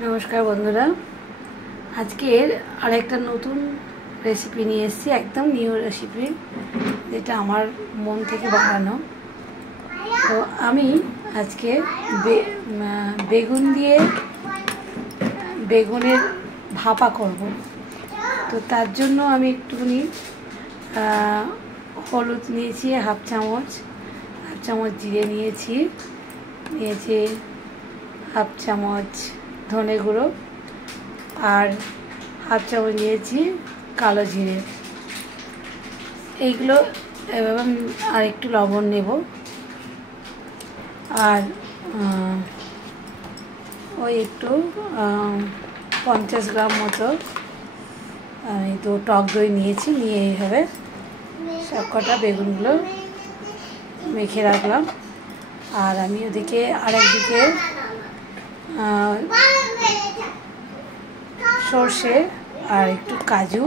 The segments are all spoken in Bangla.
नमस्कार बंधुरा आज के आरेकटा नतून रेसिपि निये एसेछि एकदम निउ रेसिपि जेटा आमार मन थेके बानानो। तो आमी आज के बेगुन दिए बेगुनेर भापा करब। तो तार जोन्नो आमी एकटुखानि हलुद नियेछि हाफ चामच जिरे नियेछि हाफ चामच धने गुड़ो और हाफ चामच नियेछि कालो जिरे। एइगुलो और एकटु लवण नेब और ओई एकटु 50 ग्राम मतो आमी तो टक दई नियेछि निये एइभाবে सबकटा बेगुनगुलो मेखे राखलाम। और आमी ओदिके आरेकदिके सर्षे और एकटू काजू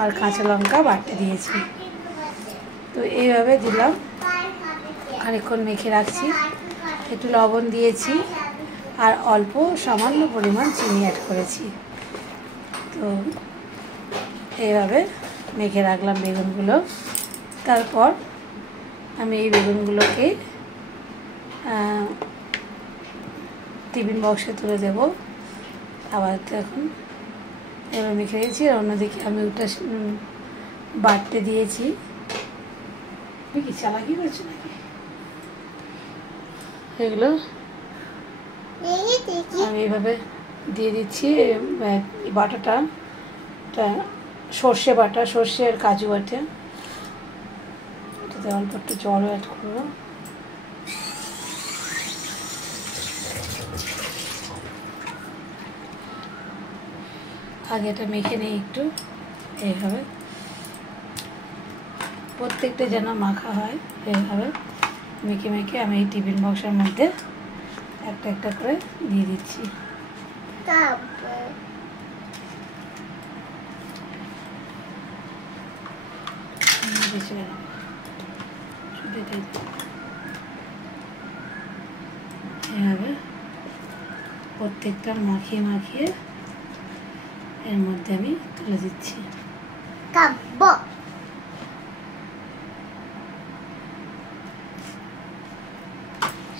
और काँचा लंका बाटे दिएछि। तो এইভাবে দিলাম খানিকক্ষণ মেখে রাখছি। একটু লবণ দিয়েছি আর অল্প সামান্য পরিমাণ চিনি অ্যাড করেছি। তো এইভাবে মেখে রাখলাম বেগুনগুলো। তারপর আমি এই বেগুনগুলোকে টিফিন বক্সে তুলে দেব। আবার তো এখন এবার মেখে রেখেছি। আর অন্যদিকে আমি ওটা বাটতে দিয়েছি। কি চালাকি করছো নাকি? এগুলো আমি এইভাবে দিয়ে দিচ্ছি বাটাটা। সর্ষে বাটা, সর্ষে আর কাজু বাটা। এটাতে অল্প একটু জলও অ্যাড করবো। आगे मेखे नहीं एकटू এইভাবে প্রত্যেকটা যেন মাখা হয় এইভাবে মেখে মেখে আমি এই টিফিন বক্সের মধ্যে একটা একটা করে দিয়ে দিচ্ছি। এইভাবে প্রত্যেকটা মাখিয়ে মাখিয়ে এর মধ্যে আমি তুলে দিচ্ছি। খাবো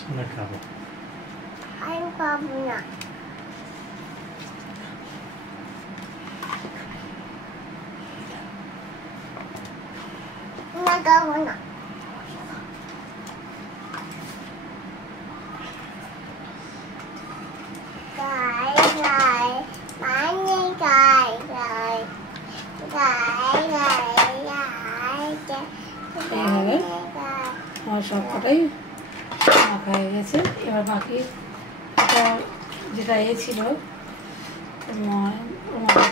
সোনা খাবো আমি খাবো না না খাবো না। আমার সবকটাই মাখা হয়ে গেছে। এবার বাকি যেটা ছিল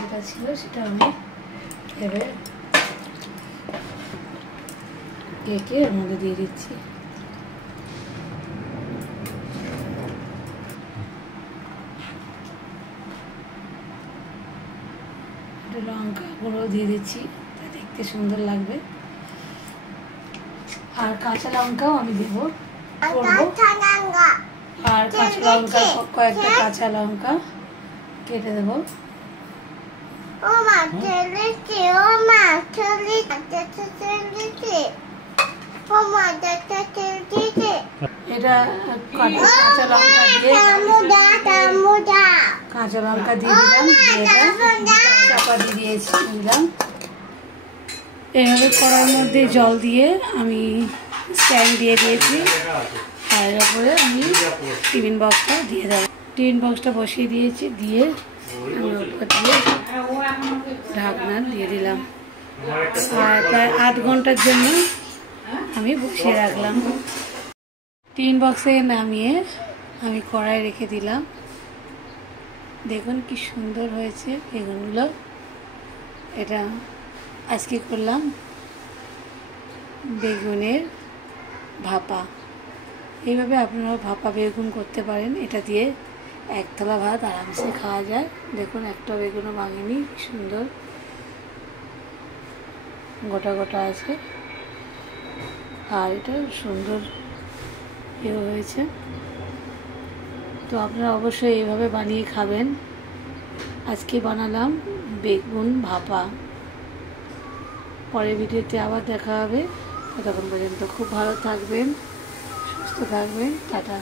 যেটা ছিল সেটা আমি এবার কেকে এর মধ্যে দিয়ে দিচ্ছি। একটু লঙ্কা গুঁড়ো দিয়ে দিচ্ছি, দেখতে সুন্দর লাগবে। আর কাঁচা লঙ্কাও আমি দেবো আর কাঁচা লঙ্কা কয়েকটা কাঁচা লঙ্কা কেটে দেবো। এটা কাঁচা লঙ্কা দিয়ে দিলাম, চাপা দিয়ে দিলাম। এইভাবে কড়ার মধ্যে জল দিয়ে আমি স্ট্যান্ড দিয়ে দিয়েছি। আর এর উপরে আমি টিফিন বক্সটা দিয়ে দেবো। টিফিন বক্সটা বসিয়ে দিয়েছি, দিয়ে আমি উপর দিয়ে ঢাকনা দিয়ে দিলাম। আর প্রায় 8 ঘন্টার জন্য আমি বসিয়ে রাখলাম। টিফিন বক্সে নামিয়ে আমি কড়াই রেখে দিলাম। দেখুন কি সুন্দর হয়েছে বেগুনগুলো। এটা আজকে করলাম বেগুনের ভাপা। এইভাবে আপনারা ভাপা বেগুন করতে পারেন। এটা দিয়ে এক থালা ভাত আরামসে খাওয়া যায়। দেখুন একটা বেগুনও ভাঙেনি, সুন্দর গোটা গোটা আছে। আর এটা সুন্দর হয়েছে। তো তো আপনারা অবশ্যই এইভাবে বানিয়ে খাবেন। আজকে বানালাম বেগুন ভাপা। পরের ভিডিওতে আবার দেখা হবে। ততক্ষণ পর্যন্ত খুব ভালো থাকবেন, সুস্থ থাকবেন। টাটা।